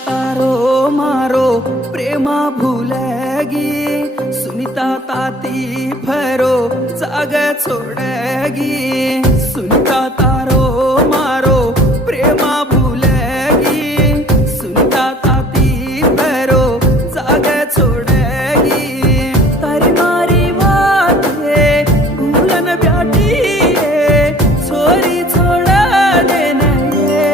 तारो मारो प्रेमा भूलेगी, सुनीता ताती फरो जाग छोड़ेगी। सुनीता तारो मारो प्रेमा भूलेगी, सुनीता ताती फरो जाग छोड़ेगी। तारी मारी बात है भूलन ब्याटी है, छोरी छोड़ा देना ये।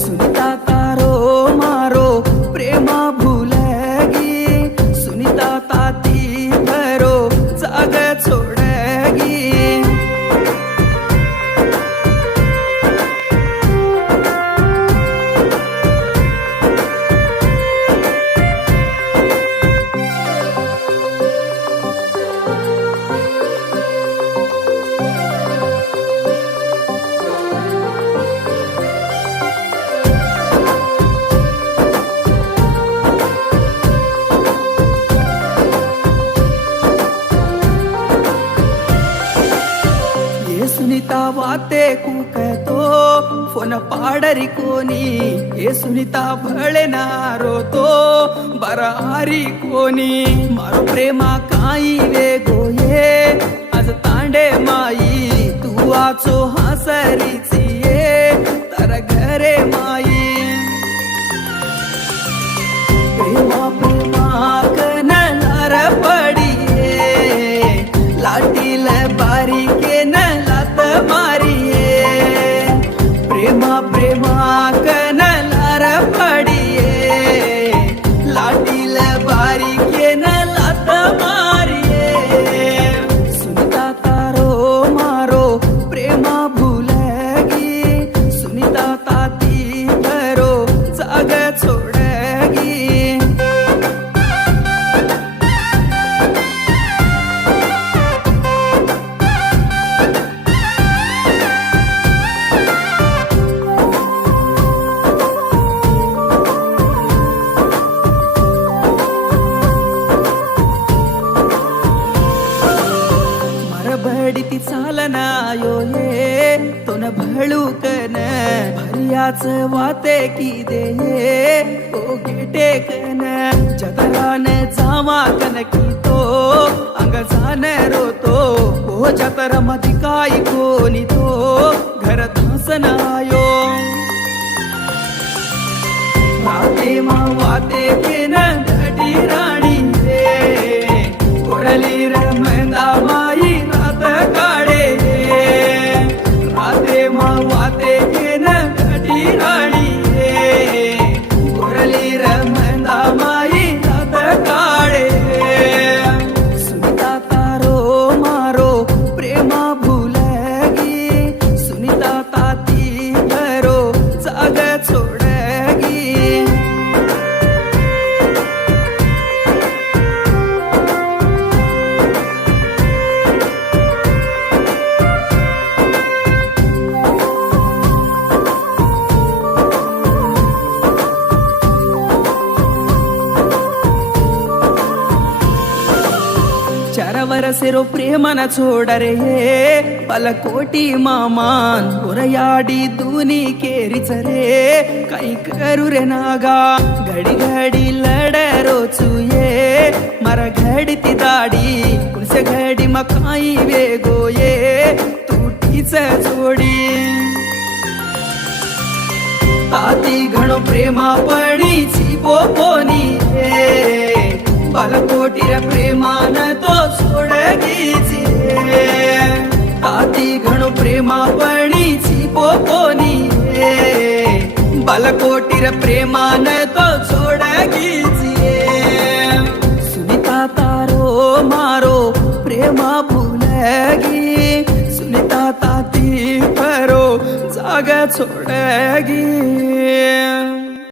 सुनीता तारो मारो प्रेमा भूलेगी, सुनीता ताती फरो जाग छोड़ेगी। सुनीता वाते कू कहतो फोन पाडरी कोणी, ये सुनीता भळे नारो तो बरारी कोणी। मारो प्रेमा काई वे गोये आज तांडे माई, तू आचो हासरीची ये तर घरे माई। प्रेमा प्रेमा कनलार पडिये, लाटील बारीके न मारिये। प्रेमा प्रेमा कनलार पडिये, लाटील बारीके न लात मारिये। सुनीता तारो मारो प्रेमा भूलेगी, सुनीता ताती फरो जाग छोड़ेगी। बडीती चालना यो ये तो न भळूकन, भरियाच वाते की दे ओ गेटेकन। जतरान जावा कन की तो अंग जान रोतो, ओ जतर मधी काय कोणी तो घर धासनायो। राते मा वाते के न घटी राणी रे, कोरली रमंदा माई रात काढे। राते मा वाते के न घटी राणी रे, कोरली रमंदा माई रात काढे। सुनीता तारो मारो प्रेमा भूलेगी, सुनीता ताती फरो जाग छोड़ेगी। ಚರವರಸೆರೋ ಪ್ರೇಮನ ಚೋಡರೆ ಪಲಕೋಟಿ ಮಾಮಾನ್ ಉರಯಾಡಿ ದೂನಿ ಕೇರಿಚರೆ ಕೈ ಕರುರೆ ನಾಗ घडी घडी लडरो चुये मर घडती दाडी कुसे घडी मकाई वे गोये तुटीच जोडी। ताती घणो प्रेमा पडीची पोपोनी रे, बालकोटीर प्रेमान तो सोडगीची रे। ताती घणो प्रेमा पडीची पोपोनी रे, बालकोटीर प्रेमान तो सोडगीची रे। सुनीता तारो मारो प्रेमा भूलेगी, सुनीता ताती फरो जाग छोड़ेगी।